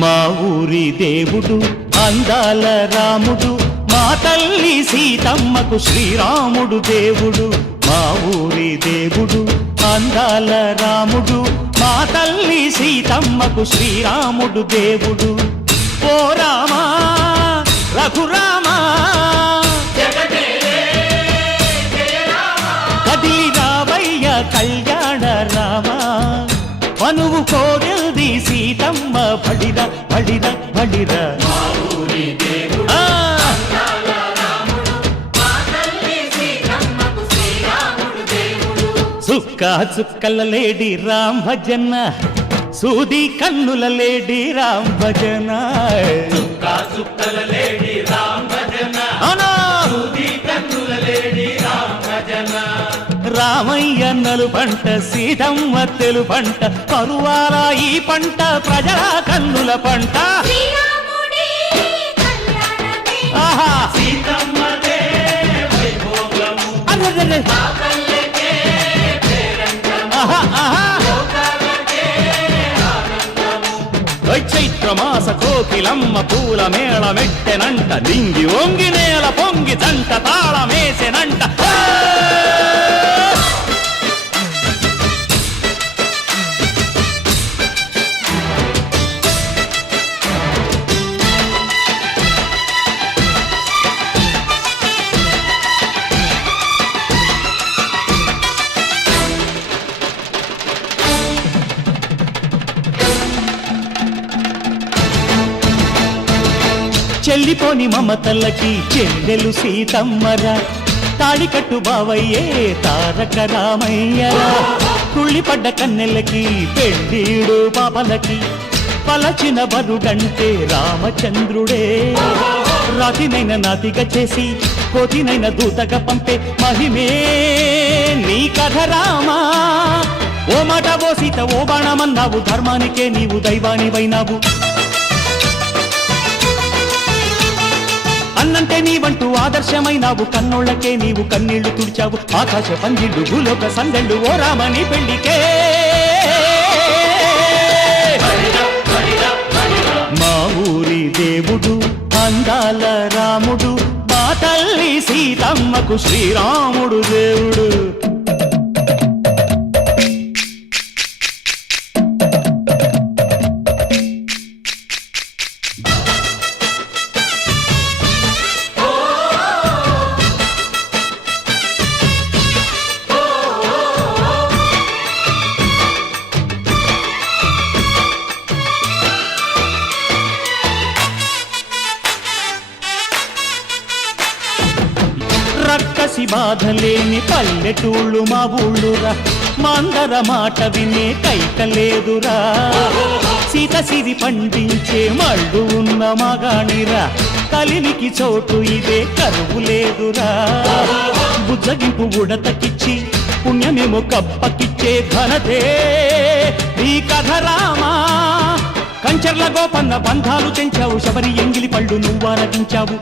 మా ఊరి దేవుడు అందాల రాముడు, మా తల్లి సీతమ్మకు శ్రీరాముడు దేవుడు. మా ఊరి దేవుడు అందాల రాముడు, మా తల్లి సీతమ్మకు శ్రీరాముడు దేవుడు. ఓ రామా రఘురామా కదిలి రావయ్య కళ్యాణ రామా, మనువు కోడెల్ది సీతమ్మ బడిర బడిర బడిర. చుక్క చుక్కల లేడి రామ్ భజన, సూది కన్నుల లేడి రామ్ భజన. రామయ్య నలు పంట సీతమ్మ తెలు పంట, కరువాల ఈ పంట ప్రజల కన్నుల పంట. ఆహా చైత్రమాస కోకిలమ్మ పూల మేళ మెట్టెనంట, దింగి ఒంగి నేల పొంగి జంట తాళమేసెనంట. చెల్లిపోని మమతలకి చెల్లెలు సీతమ్మరా, తాళికట్టు బావయ్యే తారక రామయ్యరా. తుళ్ళిపడ్డ కన్నెలకి పెళ్ళీడు పాపలకి, పలచిన బరుడంటే రామచంద్రుడే. రాతినైన నాతిగా చేసి కోతినైన దూతగా పంపే మహిమే నీ కథ రామా. ఓ మాట ఓ సీత ఓ బాణమన్నావు, ధర్మానికే నీవు దైవానివైనావు. అన్నంటే నీవంటూ ఆదర్శమైనావు, కన్నోళ్ళకే నీవు కన్నీళ్లు తుడిచావు. ఆకాశ పందిళ్ళు భూలోక సందళ్ళు ఓ రామని పెళ్లికే. మా ఊరి దేవుడు అందాల రాముడు, మా తల్లి సీతమ్మకు శ్రీరాముడు దేవుడు. రక్కసి బాధలేని పల్లెటూళ్ళు మా ఊళ్ళురా, మందర మాట వినే కైకలేదురా. సీత సిరి పండించే మళ్ళు ఉన్న మగాణిరా, కలినికి చోటు ఇదే కరువు లేదురా. బుజ్జగింపు ఉడతకిచ్చి పుణ్యమేమో కప్పకిచ్చే ఘనతే ఈ కథ రామా. కంచర్ల గోపన్న బంధాలు తెంచావు, శబరి ఎంగిలి పళ్ళు నువ్వారగించావు.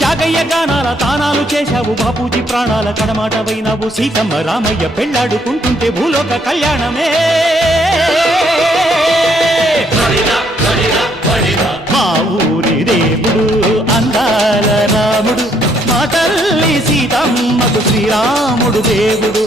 త్యాగయ్య గానాల తానాలు చేశావు, బాపూజీ ప్రాణాల కడమాట వైనావు. సీతమ్మ రామయ్య పెళ్ళాడుకుంటుంటే భూలోక కళ్యాణమే. మా ఊరి దేవుడు అందాల రాముడు, మా తల్లి సీతమ్మకు శ్రీరాముడు దేవుడు.